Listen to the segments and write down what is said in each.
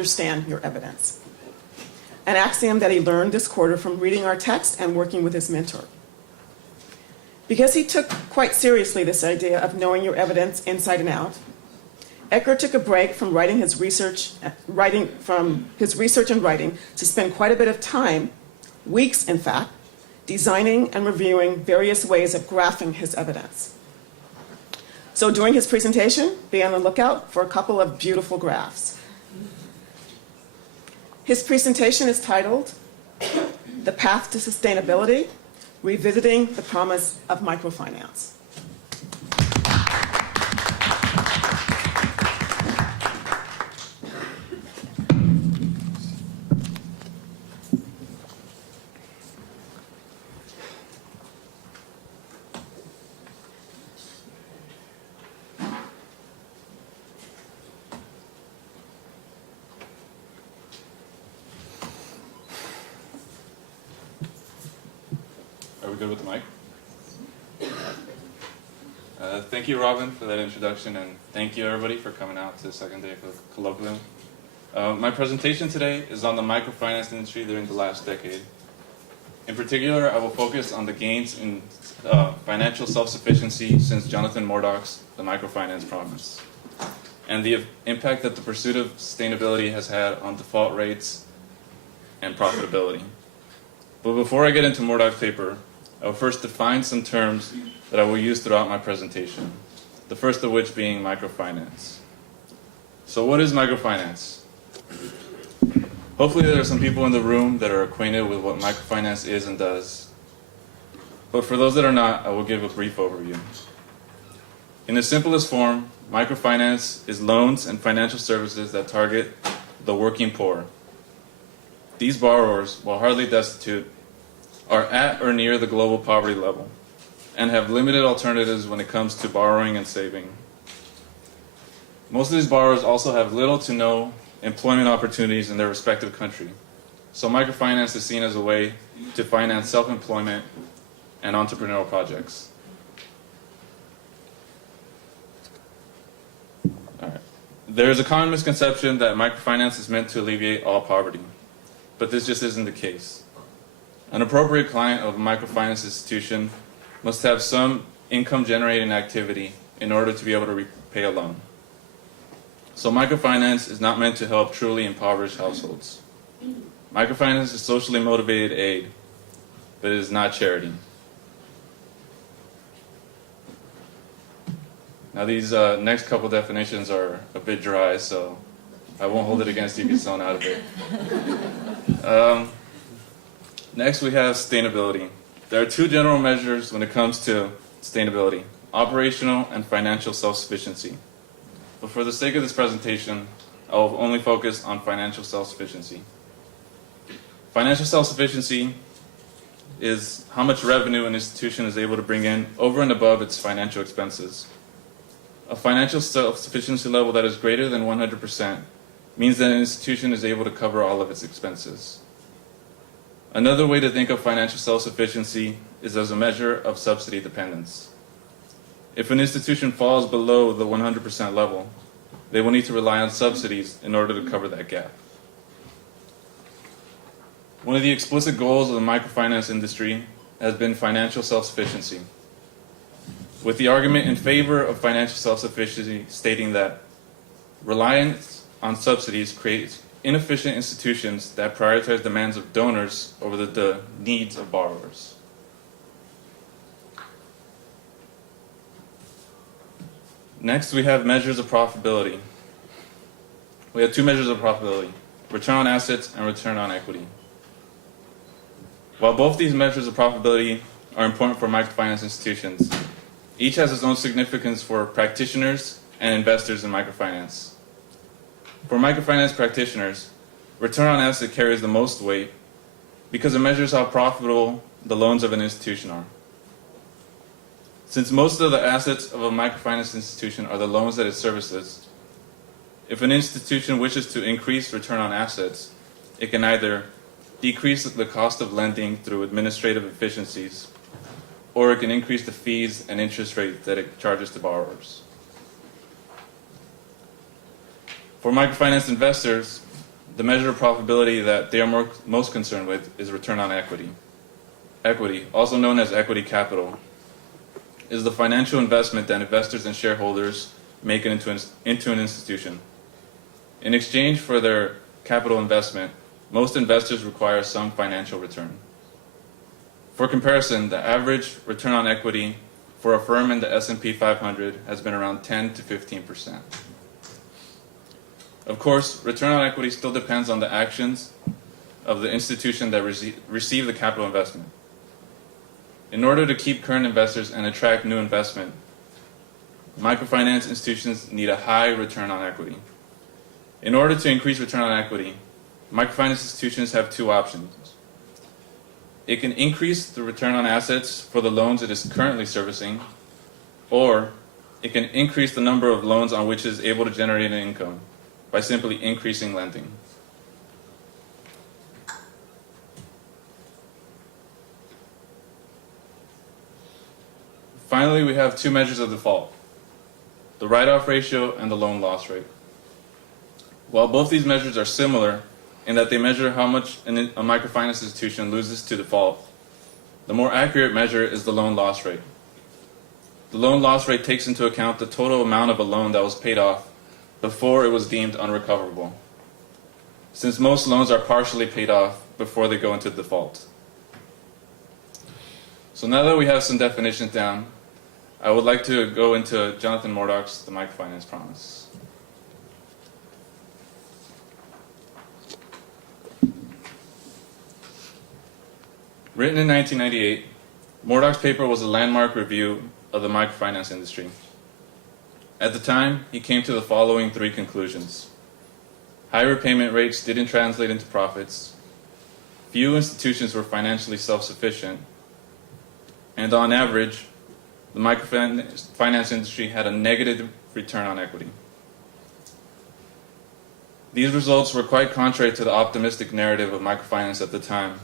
understand your evidence. An axiom that he learned this quarter from reading our text and working with his mentor. Because he took quite seriously this idea of knowing your evidence inside and out, Eckert took a break from his research and writing to spend quite a bit of time, weeks in fact, designing and reviewing various ways of graphing his evidence. So during his presentation, be on the lookout for a couple of beautiful graphs. His presentation is titled, "The Path to Sustainability, Revisiting the Promise of Microfinance." Are we good with the mic? Thank you, Robin, for that introduction, and thank you, everybody, for coming out to the second day of the colloquium. My presentation today is on the microfinance industry during the last decade. In particular, I will focus on the gains in financial self-sufficiency since Jonathan Murdoch's The Microfinance Promise, and the impact that the pursuit of sustainability has had on default rates and profitability. But before I get into Murdoch's paper, I will first define some terms that I will use throughout my presentation, the first of which being microfinance. So what is microfinance? Hopefully there are some people in the room that are acquainted with what microfinance is and does. But for those that are not, I will give a brief overview. In the simplest form, microfinance is loans and financial services that target the working poor. These borrowers, while hardly destitute, are at or near the global poverty level and have limited alternatives when it comes to borrowing and saving. Most of these borrowers also have little to no employment opportunities in their respective country. So microfinance is seen as a way to finance self-employment and entrepreneurial projects. All right. There is a common misconception that microfinance is meant to alleviate all poverty, but this just isn't the case. An appropriate client of a microfinance institution must have some income-generating activity in order to be able to repay a loan. So microfinance is not meant to help truly impoverished households. Microfinance is socially motivated aid, but it is not charity. Now these next couple definitions are a bit dry, so I won't hold it against you if you zone out of it. Next we have sustainability. There are two general measures when it comes to sustainability: operational and financial self-sufficiency. But for the sake of this presentation, I will only focus on financial self-sufficiency. Financial self-sufficiency is how much revenue an institution is able to bring in over and above its financial expenses. A financial self-sufficiency level that is greater than 100% means that an institution is able to cover all of its expenses. Another way to think of financial self-sufficiency is as a measure of subsidy dependence. If an institution falls below the 100% level, they will need to rely on subsidies in order to cover that gap. One of the explicit goals of the microfinance industry has been financial self-sufficiency, with the argument in favor of financial self-sufficiency stating that reliance on subsidies creates inefficient institutions that prioritize demands of donors over the needs of borrowers. Next, we have measures of profitability. We have two measures of profitability: return on assets and return on equity. While both these measures of profitability are important for microfinance institutions, each has its own significance for practitioners and investors in microfinance. For microfinance practitioners, return on asset carries the most weight because it measures how profitable the loans of an institution are. Since most of the assets of a microfinance institution are the loans that it services, if an institution wishes to increase return on assets, it can either decrease the cost of lending through administrative efficiencies, or it can increase the fees and interest rates that it charges to borrowers. For microfinance investors, the measure of profitability that they are most concerned with is return on equity. Equity, also known as equity capital, is the financial investment that investors and shareholders make into an institution. In exchange for their capital investment, most investors require some financial return. For comparison, the average return on equity for a firm in the S&P 500 has been around 10 to 15%. Of course, return on equity still depends on the actions of the institution that received the capital investment. In order to keep current investors and attract new investment, microfinance institutions need a high return on equity. In order to increase return on equity, microfinance institutions have two options. It can increase the return on assets for the loans it is currently servicing, or it can increase the number of loans on which it is able to generate an income by simply increasing lending. Finally, we have two measures of default: the write-off ratio and the loan loss rate. While both these measures are similar in that they measure how much a microfinance institution loses to default, the more accurate measure is the loan loss rate. The loan loss rate takes into account the total amount of a loan that was paid off before it was deemed unrecoverable, since most loans are partially paid off before they go into default. So now that we have some definitions down, I would like to go into Jonathan Mordock's The Microfinance Promise. Written in 1998, Mordock's paper was a landmark review of the microfinance industry. At the time, he came to the following three conclusions. High repayment rates didn't translate into profits, few institutions were financially self-sufficient, and on average, the microfinance industry had a negative return on equity. These results were quite contrary to the optimistic narrative of microfinance at the time,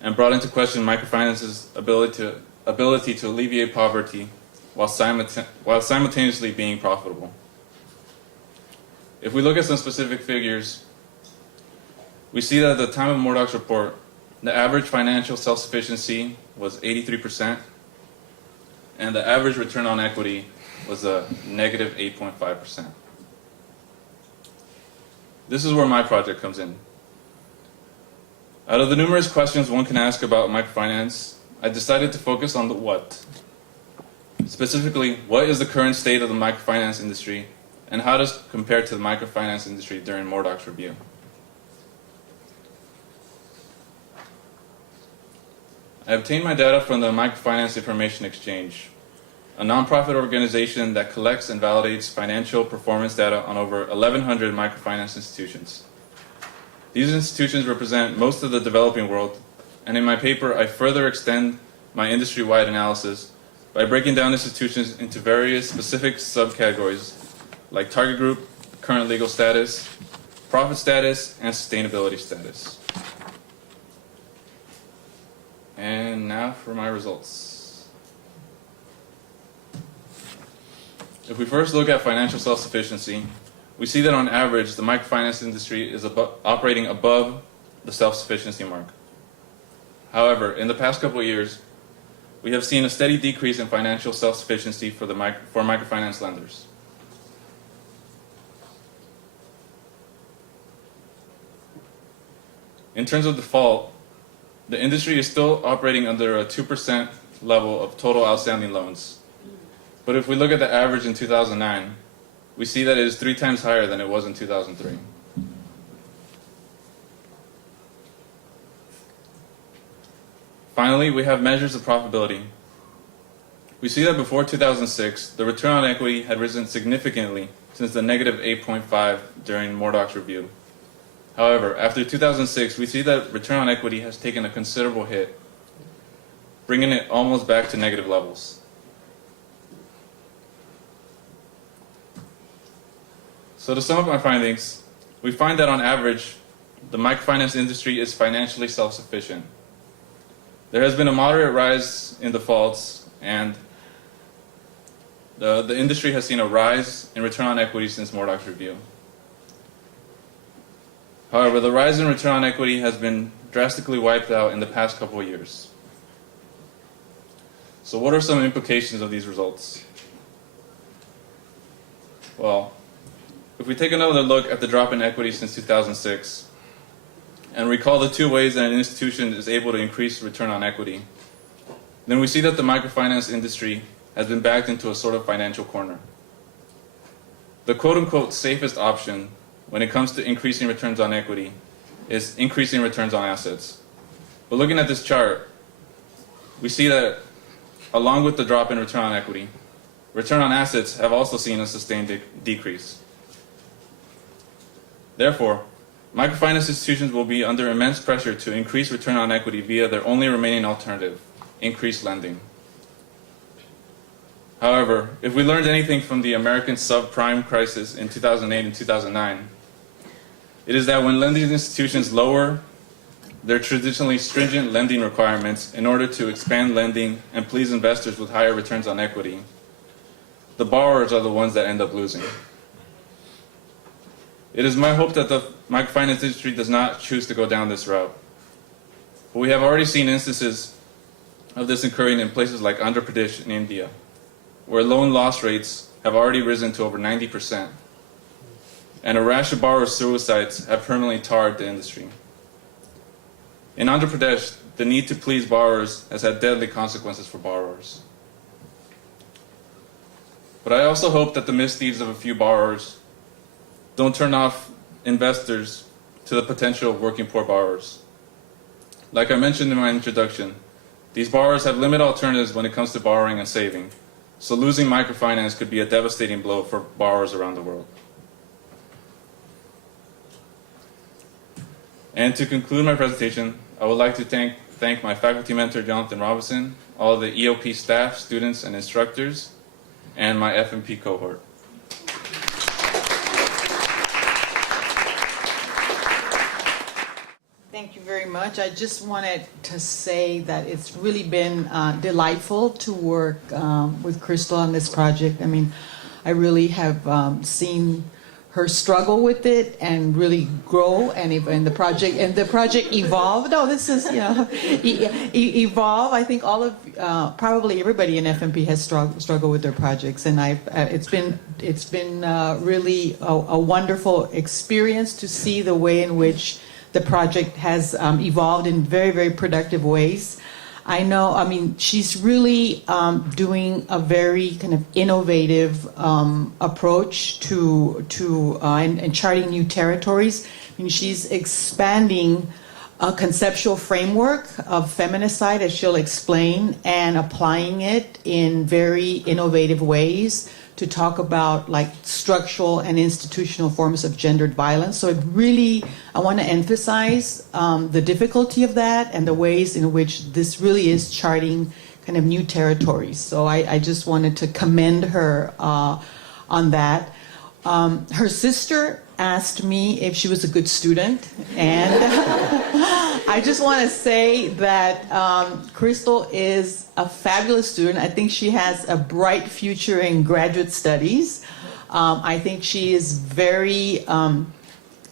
and brought into question microfinance's ability to alleviate poverty while simultaneously being profitable. If we look at some specific figures, we see that at the time of Mordock's report, the average financial self-sufficiency was 83%, and the average return on equity was a negative 8.5%. This is where my project comes in. Out of the numerous questions one can ask about microfinance, I decided to focus on the what. Specifically, what is the current state of the microfinance industry, and how does it compare to the microfinance industry during Mordock's review? I obtained my data from the Microfinance Information Exchange, a nonprofit organization that collects and validates financial performance data on over 1,100 microfinance institutions. These institutions represent most of the developing world, and in my paper I further extend my industry-wide analysis by breaking down institutions into various specific subcategories like target group, current legal status, profit status, and sustainability status. And now for my results. If we first look at financial self-sufficiency, we see that on average, the microfinance industry is operating above the self-sufficiency mark. However, in the past couple of years, we have seen a steady decrease in financial self-sufficiency for microfinance lenders. In terms of default, the industry is still operating under a 2% level of total outstanding loans. But if we look at the average in 2009, we see that it is 3 times higher than it was in 2003. Finally, we have measures of profitability. We see that before 2006, the return on equity had risen significantly since the negative 8.5 during Mordock's review. However, after 2006, we see that return on equity has taken a considerable hit, bringing it almost back to negative levels. So to sum up my findings, we find that on average, the microfinance industry is financially self-sufficient. There has been a moderate rise in defaults, and the industry has seen a rise in return on equity since Mordock's review. However, the rise in return on equity has been drastically wiped out in the past couple of years. So what are some implications of these results? Well, if we take another look at the drop in equity since 2006, and recall the two ways that an institution is able to increase return on equity, then we see that the microfinance industry has been backed into a sort of financial corner. The quote-unquote safest option when it comes to increasing returns on equity is increasing returns on assets. But looking at this chart, we see that along with the drop in return on equity, return on assets have also seen a sustained decrease. Therefore, microfinance institutions will be under immense pressure to increase return on equity via their only remaining alternative, increased lending. However, if we learned anything from the American subprime crisis in 2008 and 2009, it is that when lending institutions lower their traditionally stringent lending requirements in order to expand lending and please investors with higher returns on equity, the borrowers are the ones that end up losing. It is my hope that the microfinance industry does not choose to go down this route. But we have already seen instances of this occurring in places like Andhra Pradesh in India, where loan loss rates have already risen to over 90%, and a rash of borrower suicides have permanently tarred the industry. In Andhra Pradesh, the need to please borrowers has had deadly consequences for borrowers. But I also hope that the misdeeds of a few borrowers don't turn off investors to the potential of working poor borrowers. Like I mentioned in my introduction, these borrowers have limited alternatives when it comes to borrowing and saving, so losing microfinance could be a devastating blow for borrowers around the world. And to conclude my presentation, I would like to thank my faculty mentor, Jonathan Robinson, all the EOP staff, students, and instructors, and my FMP cohort. Thank you very much. I just wanted to say that it's really been delightful to work with Crystal on this project. I mean, I really have seen her struggle with it and really grow, and the project evolve. No, this is evolve. I think all of probably everybody in FMP has struggled with their projects, and it's been really a wonderful experience to see the way in which the project has evolved in very, very productive ways. I mean, she's really doing a very kind of innovative approach to and charting new territories. I mean, she's expanding a conceptual framework of feminicide, as she'll explain, and applying it in very innovative ways to talk about like structural and institutional forms of gendered violence. So I want to emphasize the difficulty of that and the ways in which this really is charting kind of new territories. So I just wanted to commend her on that. Her sister asked me if she was a good student, and I just want to say that Crystal is a fabulous student. I think she has a bright future in graduate studies. I think she is very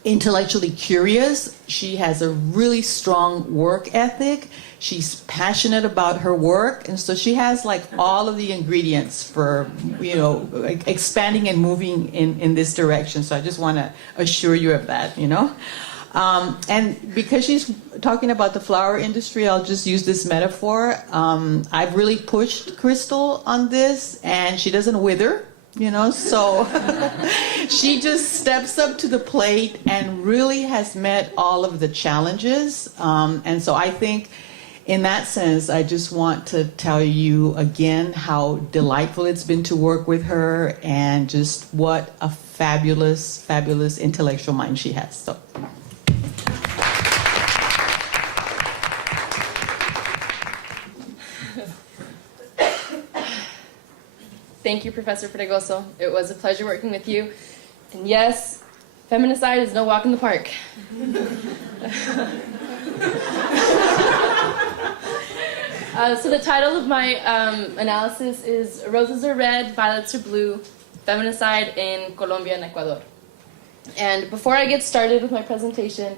intellectually curious. She has a really strong work ethic. She's passionate about her work, and so she has like all of the ingredients for like expanding and moving in this direction. So I just want to assure you of that, and because she's talking about the flower industry, I'll just use this metaphor. I've really pushed Crystal on this, and she doesn't wither. So she just steps up to the plate and really has met all of the challenges. And so I think in that sense, I just want to tell you again how delightful it's been to work with her and just what a fabulous, fabulous intellectual mind she has. So. Thank you, Professor Fregoso. It was a pleasure working with you. And yes, feminicide is no walk in the park. So the title of my analysis is Roses Are Red, Violets Are Blue, Feminicide in Colombia and Ecuador. And before I get started with my presentation,